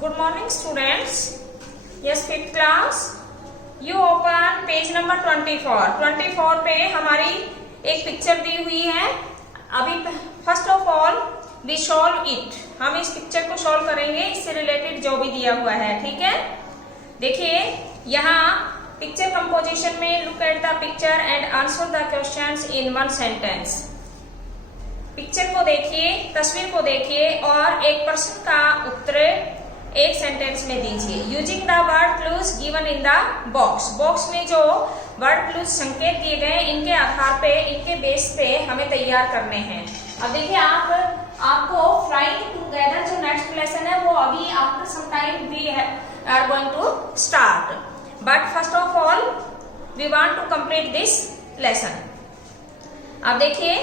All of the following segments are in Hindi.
Good morning students. Yes, fifth class. You open page number 24. 24 पे हमारी एक पिक्चर दी हुई है. अभी first of all we solve it. हम इस पिक्चर को सॉल्व करेंगे, इससे रिलेटेड जो भी दिया हुआ है. ठीक है, देखिए यहाँ पिक्चर कंपोजिशन में look at the picture and answer the questions in one sentence. Picture को देखिए, तस्वीर को देखिए और एक प्रश्न का उत्तर एक सेंटेंस में दीजिए. Using the word clues given in the box. Box में जो वर्ड क्लूज संकेत दिए गए, इनके आधार पे, इनके बेस पे हमें तैयार करने हैं. अब देखिए आपको फ्लाइंग टुगेदर जो नेक्स्ट लेसन है वो अभी after some time we are going to start, but first of all we want to complete this lesson. अब देखिए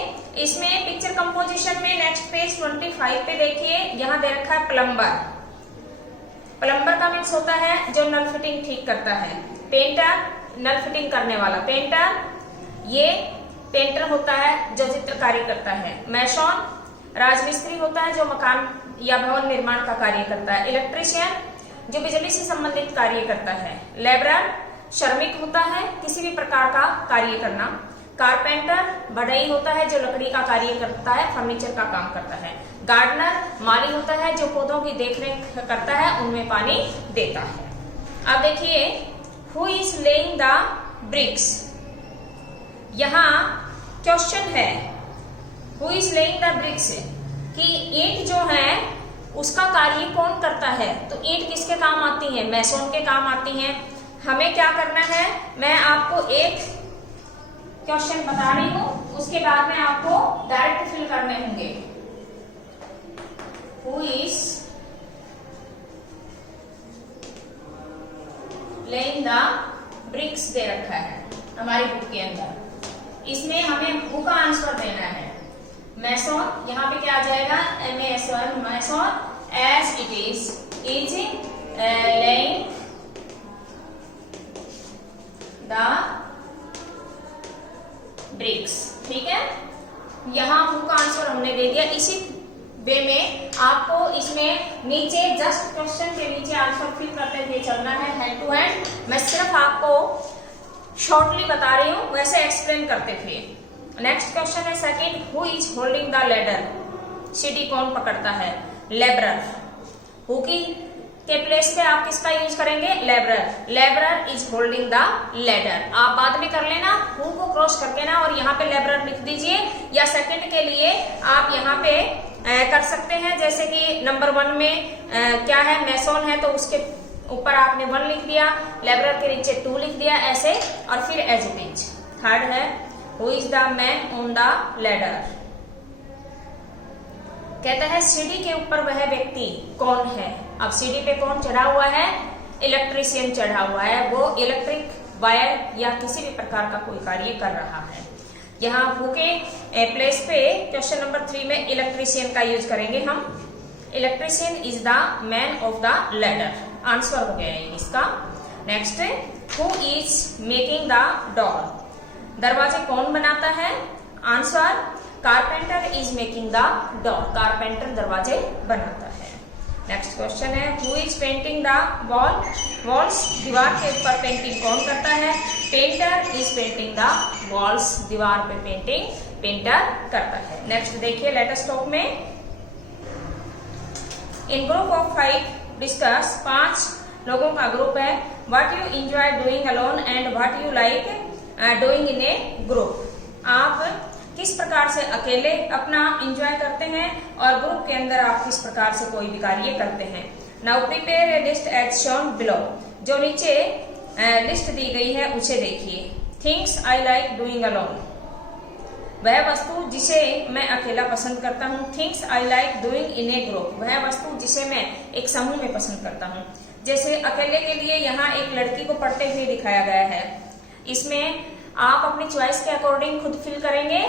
इसमें पिक्चर कंपोजिशन में नेक्स्ट पेज 25 पे देखिए, यहाँ दे रखा है प्लम्बर. प्लम्बर का मीन्स होता है जो नल फिटिंग ठीक करता है. पेंटर नल फिटिंग करने वाला. पेंटर ये पेंटर होता है जो चित्रकारी करता है. मैसोन राजमिस्त्री होता है जो मकान या भवन निर्माण का कार्य करता है. इलेक्ट्रीशियन जो बिजली से संबंधित कार्य करता है. लेबरर श्रमिक होता है किसी भी प्रकार का कार्य करना. कारपेंटर बढ़ई होता है जो लकड़ी का कार्य करता है, फर्नीचर का काम करता है. गार्डनर माली होता है जो पौधों की देखरेख करता है, उनमें पानी देता है. अब देखिए who is laying the bricks. यहाँ क्वेश्चन है who is laying the bricks, कि ईंट जो है उसका कार्य कौन करता है. तो ईंट किसके काम आती है? मैसोन के काम आती है. हमें क्या करना है, मैं आपको एक क्वेश्चन बता रही हूं, उसके बाद में आपको डायरेक्ट फिल करने होंगे. Who is laying the bricks दे रखा है हमारी बुक के अंदर. इसमें हमें हु का आंसर देना है. मैसोन यहाँ पे क्या आ जाएगा, MASON. Mason as it is laying the bricks. ठीक है, यहाँ हु का आंसर हमने दे दिया. इसी वे में आपको इसमें नीचे जस्ट क्वेश्चन के नीचे आंसर फिल करते हुए चलना है, हैंड टू हैंड. मैं सिर्फ आपको शॉर्टली बता रही हूँ, वैसे एक्सप्लेन करते थे. नेक्स्ट क्वेश्चन है second, who is holding the ladder. सीढ़ी कौन पकड़ता है? लेबरर. हु की के प्लेस पे आप किसका यूज करेंगे? Labourer. Labourer is holding the ladder. आप बाद में कर लेना, हु को क्रॉस करके ना और यहाँ पे लेबरर लिख दीजिए, या सेकंड के लिए आप यहाँ पे कर सकते हैं. जैसे कि नंबर 1 में क्या है, मैसोन है तो उसके ऊपर आपने 1 लिख दिया, लेबरर के नीचे 2 लिख दिया, ऐसे और फिर एज इट इज. थर्ड है who is the man on the ladder. कहता है सीढ़ी के ऊपर वह व्यक्ति कौन है. अब सीढ़ी पे कौन चढ़ा हुआ है? इलेक्ट्रीशियन चढ़ा हुआ है. वो इलेक्ट्रिक वायर या किसी भी प्रकार का कोई कार्य कर रहा है. यहाँ हु के प्लेस पे क्वेश्चन नंबर 3 में इलेक्ट्रीशियन का यूज करेंगे हम. Electrician is the man of the ladder. Answer हो गया है इसका. Next, who is making the door. दरवाजे कौन बनाता है? Answer, carpenter is making the door. Carpenter दरवाजे बनाता है. नेक्स्ट क्वेश्चन है who is painting the wall. Walls दीवार के ऊपर पेंटिंग कौन करता है? Painter is painting the walls. दीवार पे पेंटिंग पेंटर करता है. नेक्स्ट देखिए लेटेस्ट टॉक में, इन ग्रुप ऑफ 5 डिस्कस. 5 लोगों का ग्रुप है. What you enjoy doing alone and what you like doing in a group. आप किस प्रकार से अकेले अपना एंजॉय करते हैं और ग्रुप के अंदर आप किस प्रकार से कोई भी कार्य करते हैं. Now prepare a list as shown below. जो नीचे लिस्ट दी गई है उसे देखिए. Things I like doing alone. वह वस्तु जिसे मैं अकेला पसंद करता हूँ. Things I like doing in a group. वह वस्तु जिसे मैं एक समूह में पसंद करता हूँ. जैसे अकेले के लिए यहाँ एक लड़की को पढ़ते हुए दिखाया गया है. इसमें आप अपनी चॉइस के अकॉर्डिंग खुद फिल करेंगे,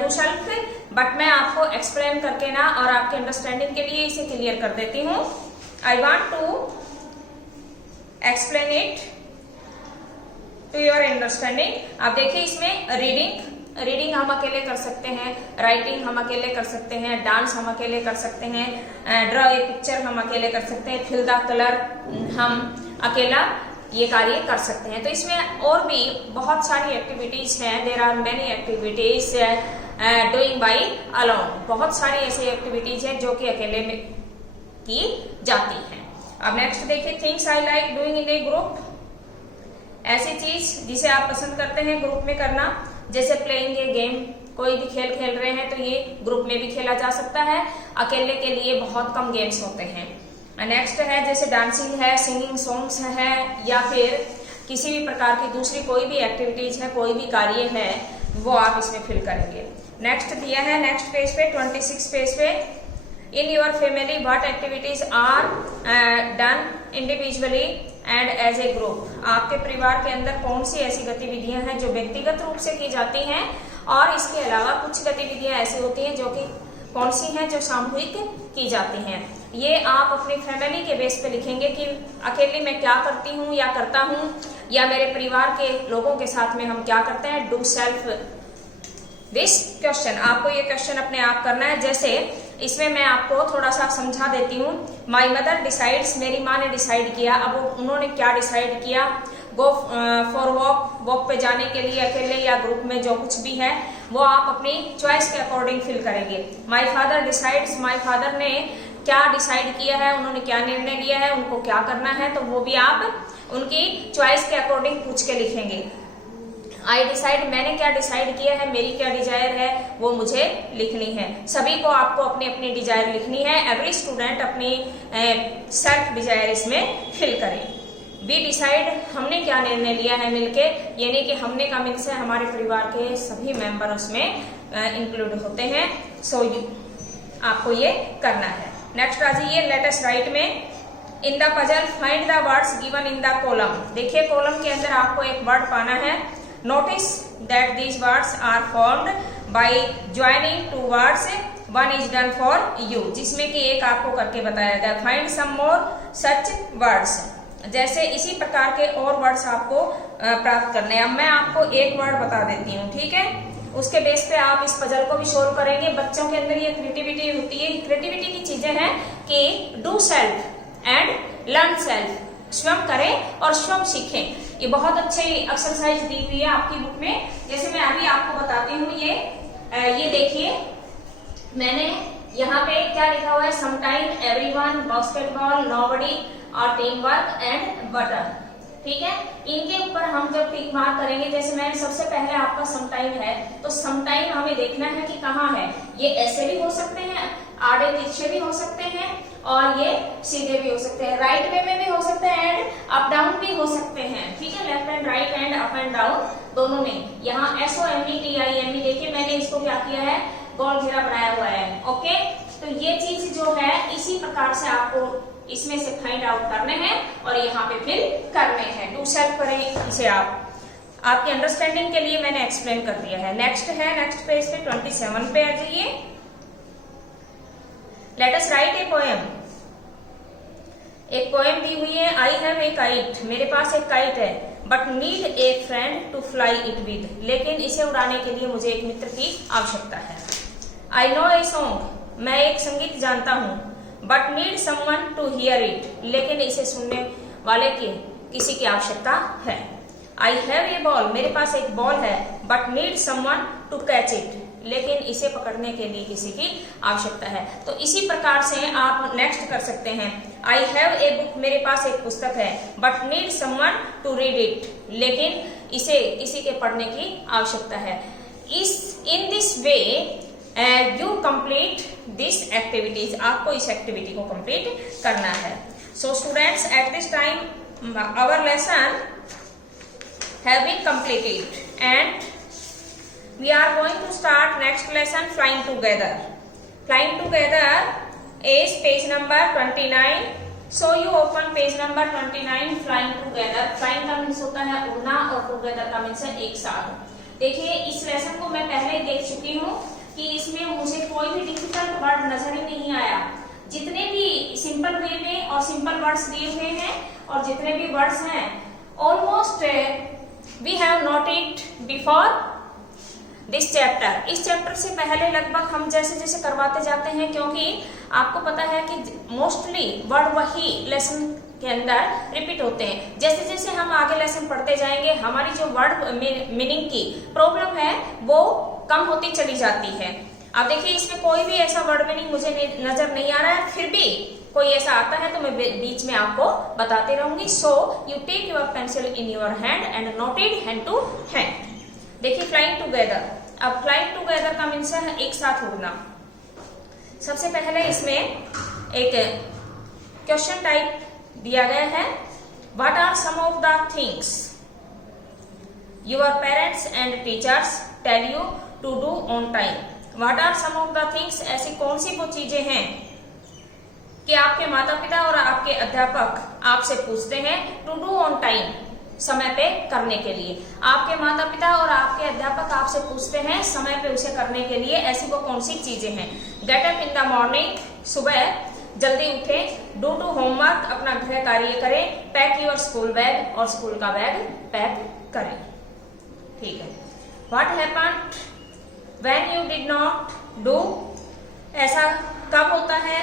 टू सेल्फ, बट मैं आपको एक्सप्लेन करके ना और आपके अंडरस्टैंडिंग के लिए इसे क्लियर कर देती हूँ. I want to explain it to your understanding. आप देखिए इसमें रीडिंग रीडिंग हम अकेले कर सकते हैं, राइटिंग हम अकेले कर सकते हैं, डांस हम अकेले कर सकते हैं, ड्रॉ ए पिक्चर हम अकेले कर सकते हैं, फिल द कलर हम अकेला ये कार्य कर सकते हैं। तो इसमें और भी बहुत सारी एक्टिविटीज हैं, there are many activities doing by alone. बहुत सारी ऐसी एक्टिविटीज हैं जो कि अकेले में की जाती हैं। अब नेक्स्ट देखिए, things I like doing in a group. ऐसी चीज जिसे आप पसंद करते हैं ग्रुप में करना, जैसे प्लेइंग ए गेम, कोई भी खेल खेल रहे हैं तो ये ग्रुप में भी खेला जा सकता है, अकेले के लिए बहुत कम गेम्स होते हैं। नेक्स्ट है जैसे डांसिंग है, सिंगिंग सॉन्ग्स है, या फिर किसी भी प्रकार की दूसरी कोई भी एक्टिविटीज है, कोई भी कार्य है, वो आप इसमें फिल करेंगे। नेक्स्ट दिया है नेक्स्ट पेज पे 26 पेज पे, in your family what activities are done individually and as a group. आपके परिवार के अंदर कौन सी ऐसी गतिविधियां हैं जो व्यक्तिगत रूप से की जाती हैं, और इसके अलावा कुछ गतिविधियां ऐसी होती हैं जो कि कौन सी हैं जो सामूहिक की जाती हैं। ये आप अपनी फैमिली के बेस पे लिखेंगे कि अकेले मैं क्या करती हूँ या करता हूँ, या मेरे परिवार के लोगों के साथ में हम क्या करते हैं। डू सेल्फ दिस क्वेश्चन, आपको ये क्वेश्चन अपने आप करना है। जैसे इसमें मैं आपको थोड़ा सा समझा देती हूँ। माई मदर डिसाइड्स, मेरी माँ ने डिसाइड किया। अब उन्होंने क्या डिसाइड किया, गो फॉर वॉक, वॉक पे जाने के लिए अकेले या ग्रुप में, जो कुछ भी है वो आप अपनी चॉइस के अकॉर्डिंग फिल करेंगे। My father decides, my father ने क्या डिसाइड किया है, उन्होंने क्या निर्णय लिया है, उनको क्या करना है, तो वो भी आप उनकी चॉइस के अकॉर्डिंग पूछ के लिखेंगे। आई डिसाइड, मैंने क्या डिसाइड किया है, मेरी क्या डिजायर है, वो मुझे लिखनी है। सभी को आपको अपनी अपनी डिजायर लिखनी है। एवरी स्टूडेंट अपनी सेल्फ डिजायर इसमें फिल करे। वी डिसाइड, हमने क्या निर्णय लिया है मिलके, यानी कि हमने का मीन्स है हमारे परिवार के सभी मेंबर उसमें इंक्लूड होते हैं। सो आपको ये करना है। नेक्स्ट आ जाइए, लेट अस राइट में in the puzzle find the words given in the column. देखिए कॉलम के अंदर आपको एक वर्ड पाना है। Notice that these words are formed by joining two words, one is done for you, जिसमें कि एक आपको करके बताया गया। फाइंड सम मोर सच वर्ड्स, जैसे इसी प्रकार के और वर्ड्स आपको प्राप्त करने हैं। अब मैं आपको एक वर्ड बता देती हूँ, ठीक है, उसके बेस पे आप इस पजल को भी सोल्व करेंगे। बच्चों के अंदर ये क्रिएटिविटी होती है। क्रिएटिविटी की चीजें हैं कि do self and learn self, स्वयं करें और स्वयं सीखें। ये बहुत अच्छी एक्सरसाइज दी हुई है आपकी बुक में। जैसे मैं अभी आपको बताती हूँ, ये देखिए मैंने यहाँ पे क्या लिखा हुआ है, समटाइम, एवरीवन, बास्केटबॉल, नोबडी और टीम वर्क एंड बटन। ठीक है, इनके ऊपर हम जब टिक मार्क करेंगे, जैसे मैंने सबसे पहले आपका समटाइम है, तो समटाइम हमें देखना है कि कहाँ है। ये ऐसे भी हो सकते हैं, आड़े तिरछे भी हो सकते हैं, और ये सीधे भी हो सकते हैं, राइट वे में भी हो सकते हैं, एंड अप डाउन भी हो सकते हैं। ठीक है, left and right and up and down दोनों में। यहाँ SOMETIME देखिए मैंने इसको क्या किया है, गोल घेरा बनाया हुआ है। ओके, तो ये चीज जो है इसी प्रकार से आपको इसमें से फाइंड आउट करने हैं और यहाँ पे फिल करने हैं। डू सेल्फ करें इसे आप, आपकी अंडरस्टैंडिंग के लिए मैंने एक्सप्लेन कर दिया है। नेक्स्ट है नेक्स्ट पेज पे 27 पे आ जाइए। Late us right a poem. एक पोएम दी हुई है। आई हैव ए काइट, मेरे पास एक काइट है, but need a friend to fly it with, लेकिन इसे उड़ाने के लिए मुझे एक मित्र की आवश्यकता है। आई नो ए सॉन्ग, मैं एक संगीत जानता हूँ, but need someone to hear it, लेकिन इसे सुनने वाले की किसी की आवश्यकता है। आई हैव ए बॉल, मेरे पास एक बॉल है, but need someone to catch it, लेकिन इसे पकड़ने के लिए किसी की आवश्यकता है। तो इसी प्रकार से आप नेक्स्ट कर सकते हैं। आई हैव ए बुक, मेरे पास एक पुस्तक है, but need someone to read it, लेकिन इसे किसी के पढ़ने की आवश्यकता है। In this way you complete this activities, आपको इस एक्टिविटी को कंप्लीट करना है। So students, at this time our lesson have been completed and we are going to start next lesson, flying together. Flying together is page number 29. So you open page number 29, flying together. Flying का मीन्स होता है उड़ना और together का मीन्स है एक साथ। देखिए इस लेसन को मैं पहले देख चुकी हूँ कि इसमें मुझे कोई भी डिफिकल्ट वर्ड नजर ही नहीं आया। जितने भी सिंपल वे में और सिंपल वर्ड्स दिए हुए हैं और जितने भी वर्ड्स हैं almost we have noted before this chapter, इस चैप्टर से पहले लगभग हम जैसे जैसे करवाते जाते हैं, क्योंकि आपको पता है कि मोस्टली वर्ड वही लेसन के अंदर रिपीट होते हैं। जैसे जैसे हम आगे लेसन पढ़ते जाएंगे हमारी जो वर्ड मीनिंग की प्रॉब्लम है वो कम होती चली जाती है। अब देखिए इसमें कोई भी ऐसा वर्ड मीनिंग मुझे नजर नहीं आ रहा है, फिर भी कोई ऐसा आता है तो मैं बीच में आपको बताते रहूंगी। So you take your pencil in your hand and note it hand to hand. देखिए फ्लाइंग टुगेदर, अब फ्लाइंग टुगेदर का मीन्स है एक साथ उड़ना। सबसे पहले इसमें एक क्वेश्चन टाइप दिया गया है, what are some of the things your parents and teachers tell you to do on time. What are some of the things, ऐसी कौन सी वो चीजें हैं कि आपके माता पिता और आपके अध्यापक आपसे पूछते हैं टू डू ऑन टाइम, समय पे करने के लिए। आपके माता पिता और आपके अध्यापक आपसे पूछते हैं समय पे उसे करने के लिए, ऐसी वो कौन सी चीजें हैं। Get up in the morning, सुबह जल्दी उठें। डू टू होमवर्क, अपना गृह कार्य करें। पैक योर स्कूल बैग, और स्कूल का बैग पैक करें। ठीक है। What happened when you did not do, ऐसा कब होता है,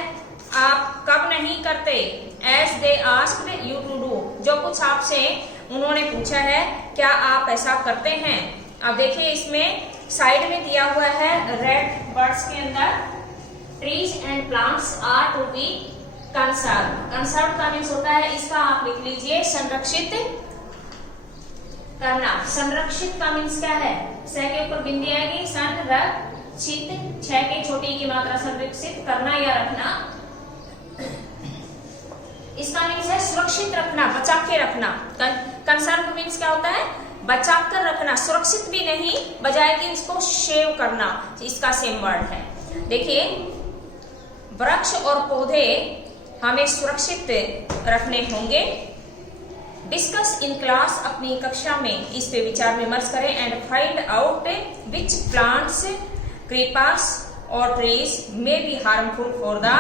आप कब नहीं करते। As they asked you to do, जो कुछ आपसे उन्होंने पूछा है क्या आप ऐसा करते हैं। अब देखिए इसमें साइड में दिया हुआ है रेड वर्ड्स के अंदर, trees and plants are to be conserve. Conserve का मीन्स होता है, इसका आप लिख लीजिए संरक्षित करना। संरक्षित का मीन्स क्या है, स के ऊपर बिंदी आएगी, संरक्षित, छ के छोटी की मात्रा संरक्षित करना या रखना। इसका मीन्स है सुरक्षित रखना, बचा के रखना। कंसर्व मीन्स क्या होता है, बचा कर रखना, सुरक्षित भी नहीं, बजाय कि इसको सेव करना, इसका सेम वर्ड है। देखिए वृक्ष और पौधे हमें सुरक्षित रखने होंगे। डिस्कस इन क्लास, अपनी कक्षा में इस पे विचार विमर्श करें। And find out which plants, creepers और trees may be harmful for the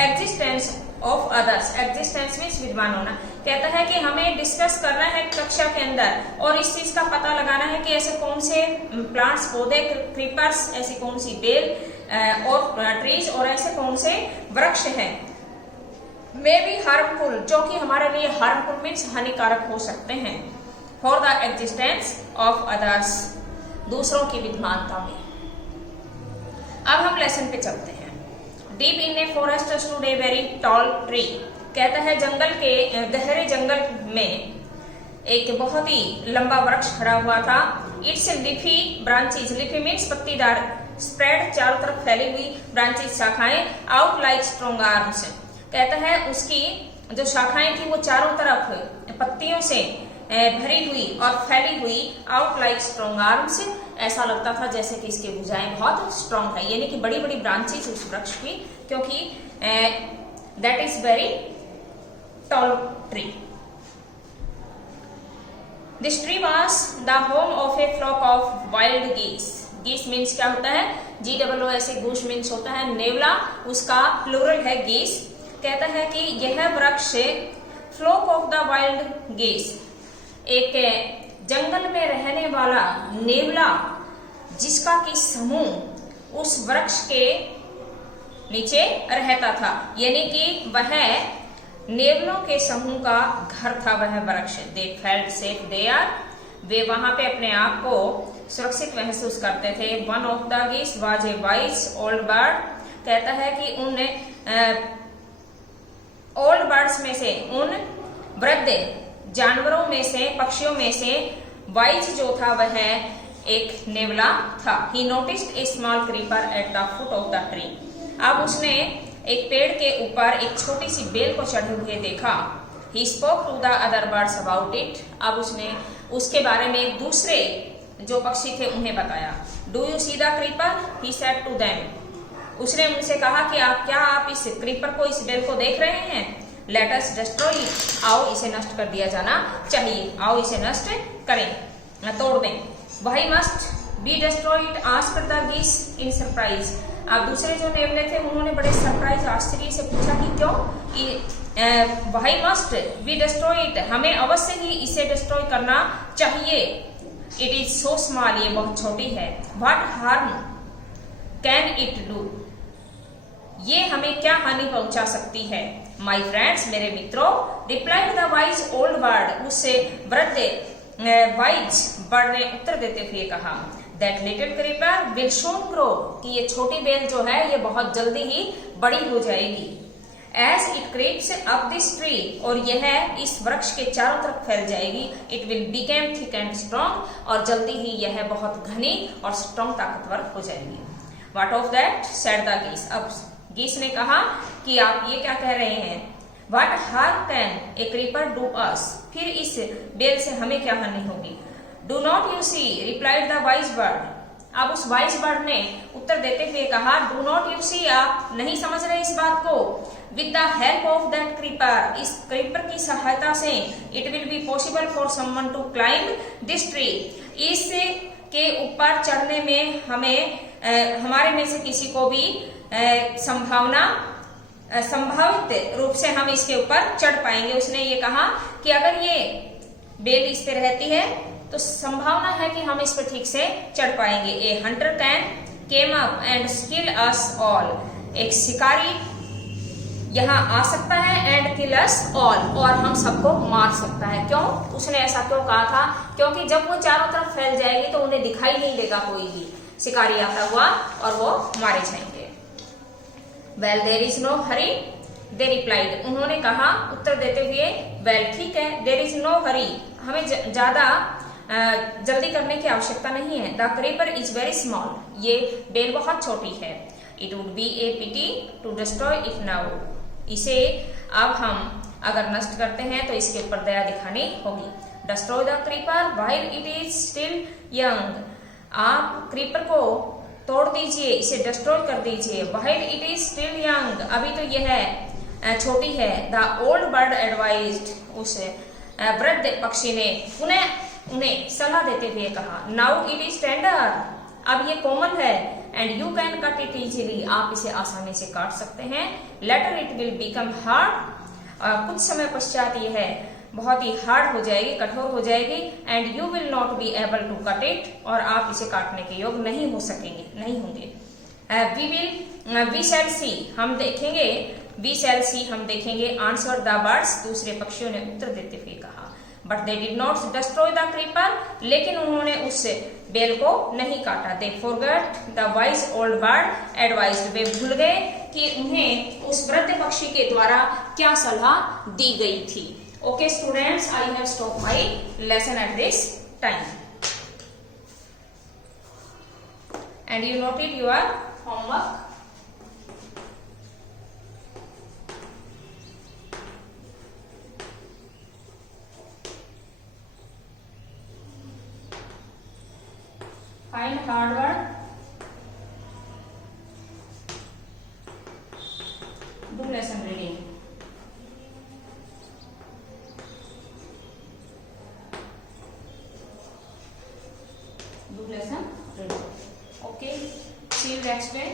existence of others. Existence means विद्वान होना। कहता है कि हमें डिस्कस करना है कक्षा के अंदर और इस चीज का पता लगाना है कि ऐसे कौन से प्लांट्स, पौधे, क्रीपर्स, ऐसी कौन सी बेल और ट्रीज और ऐसे कौन से वृक्ष हैं मे बी हार्मफुल, जो कि हमारे लिए हार्मफुल मीन्स हानिकारक हो सकते हैं, for the existence of others, दूसरों की विद्वानता में। अब हम लेसन पे चलते हैं। Deep in a forest stood a very tall tree, कहता है जंगल के गहरे जंगल में एक बहुत ही लंबा वृक्ष खड़ा हुआ था। Its leafy branches, leafy means पत्तीदार, स्प्रेड चारों तरफ फैली हुई, ब्रांचेज शाखाएं, आउट लाइक स्ट्रॉन्ग आर्म्स। कहता है उसकी जो शाखाएं थी वो चारों तरफ पत्तियों से भरी हुई और फैली हुई, आउट लाइक स्ट्रॉन्ग आर्म्स, ऐसा लगता था जैसे कि इसकी भुजाएं बहुत स्ट्रॉन्ग है, यानी कि बड़ी बड़ी ब्रांचेज उस वृक्ष की, क्योंकि that is very tall tree. This tree was the home of a flock of wild geese. Geese means क्या होता है, GOOS, गूश मीन्स होता है नेवला, उसका प्लूरल है गीस। कहता है कि यह वृक्ष फ्लॉक ऑफ द वाइल्ड गीस, एक जंगल में रहने वाला नेवला जिसका कि समूह उस वृक्ष के नीचे रहता था, यानी कि वह नेवलों के समूह का घर था वह वृक्ष। दे फेल्ट सेफ देयर, वे वहां पे अपने आप को सुरक्षित महसूस करते थे। वन ऑफ द गीस was a wise old bird, कहता है कि उन ओल्ड बर्ड्स में से, उन वृद्ध जानवरों में से, पक्षियों में से वाइज जो था वह एक नेवला था। ही noticed A small creeper at the foot of the tree, अब उसने एक पेड़ के ऊपर एक छोटी सी बेल को चढ़े हुए देखा। He spoke to the other birds about it, अब उसने उसके बारे में दूसरे जो पक्षी थे उन्हें बताया। Do you see the creeper, he said to them, उसने उनसे कहा कि आप इस क्रीपर को, इस बेल को देख रहे हैं। लेट अस डिस्ट्रॉय इट, आओ इसे नष्ट कर दिया जाना चाहिए, आओ इसे नष्ट करें, तोड़ दें। Why must be destroyed, asked the गीस इन सरप्राइज, अब दूसरे जो नेवले थे उन्होंने बड़े सरप्राइज, आश्चर्य से पूछा कि क्यों, कि व्हाई मस्ट बी डिस्ट्रॉयड, हमें अवश्य ही इसे डिस्ट्रॉय करना चाहिए। इट इज सो स्मॉल, ये बहुत छोटी है। What harm can it do, ये हमें क्या हानि पहुंचा सकती है। माई फ्रेंड्स, मेरे मित्रों, replied the wise old bird, उससे वृद्ध वाइज बर्ड ने उत्तर देते हुए कहा, that little creeper will soon grow, कि ये छोटी बेल जो है ये बहुत जल्दी ही बड़ी हो जाएगी। As it creeps up this tree, और यह इस वृक्ष के चारों तरफ फैल जाएगी। It will became thick and strong, और जल्दी ही यह बहुत घनी और स्ट्रॉन्ग ताकतवर हो जाएगी। What of that said the गीस, अब गीस ने कहा कि आप ये क्या कह रहे हैं। What harm can a creeper do us, फिर इस बेल से हमें क्या हानि होगी। Do not you see, replied the wise bird, अब उस वाइज बर्ड ने उत्तर देते हुए कहा, डू नॉट यू सी, आप नहीं समझ रहे इस बात को। With the help of that creeper, इस क्रीपर की सहायता से, it will be possible for someone to climb this tree, इस के ऊपर चढ़ने में हमें हमारे में से किसी को भी संभावित रूप से हम इसके ऊपर चढ़ पाएंगे। उसने ये कहा कि अगर ये बेल इस पे रहती है तो संभावना है कि हम इस पर ठीक से चढ़ पाएंगे। ए Hunter can came up and kill us all, एक शिकारी यहाँ आ सकता है एंड किल अस ऑल, और हम सबको मार सकता है। क्यों, उसने ऐसा क्यों कहा था, क्योंकि जब वो चारों तरफ फैल जाएगी तो उन्हें दिखाई नहीं देगा कोई भी शिकारी आता हुआ, और वो मारे जाएंगे। Well there is no hurry, they replied, उन्होंने कहा उत्तर देते हुए, वेल ठीक है, देयर इज नो हरी, हमें ज्यादा जल्दी करने की आवश्यकता नहीं है। The creeper is very small, ये बेल बहुत छोटी है। It would be a pity to destroy it now, इसे अब हम अगर नष्ट करते हैं तो इसके ऊपर दया दिखानी होगी। Destroy the creeper while it is still young, आप क्रीपर को तोड़ दीजिए, इसे डिस्ट्रॉय कर दीजिए। While it is still young, अभी तो यह छोटी है। द ओल्ड बर्ड एडवाइज्ड, उस वृद्ध पक्षी ने पुनः उन्हें सलाह देते हुए कहा, नाउ इट इज टेंडर, अब ये कोमल है। And you can cut it easily, आप इसे आसानी से काट सकते हैं। Later it will become hard, कुछ समय पश्चात यह बहुत ही हार्ड हो जाएगी, कठोर हो जाएगी। And you will not be able to cut it, और आप इसे काटने के योग्य नहीं हो सकेंगे, नहीं होंगे। वी शैल सी, हम देखेंगे। वी शैल सी, हम देखेंगे। आंसर द बर्ड्स, दूसरे पक्षियों ने उत्तर देते हुए कहा। But they did not destroy the creeper, लेकिन उन्होंने उस बेल को नहीं काटा। They forgot the wise old bird advised, वे भूल गए कि उन्हें उस वृद्ध पक्षी के द्वारा क्या सलाह दी गई थी। Okay students, I have stop my lesson eight this time and you noted your homework. Find hard word. Do lesson reading. Do lesson reading. Okay. See you next day.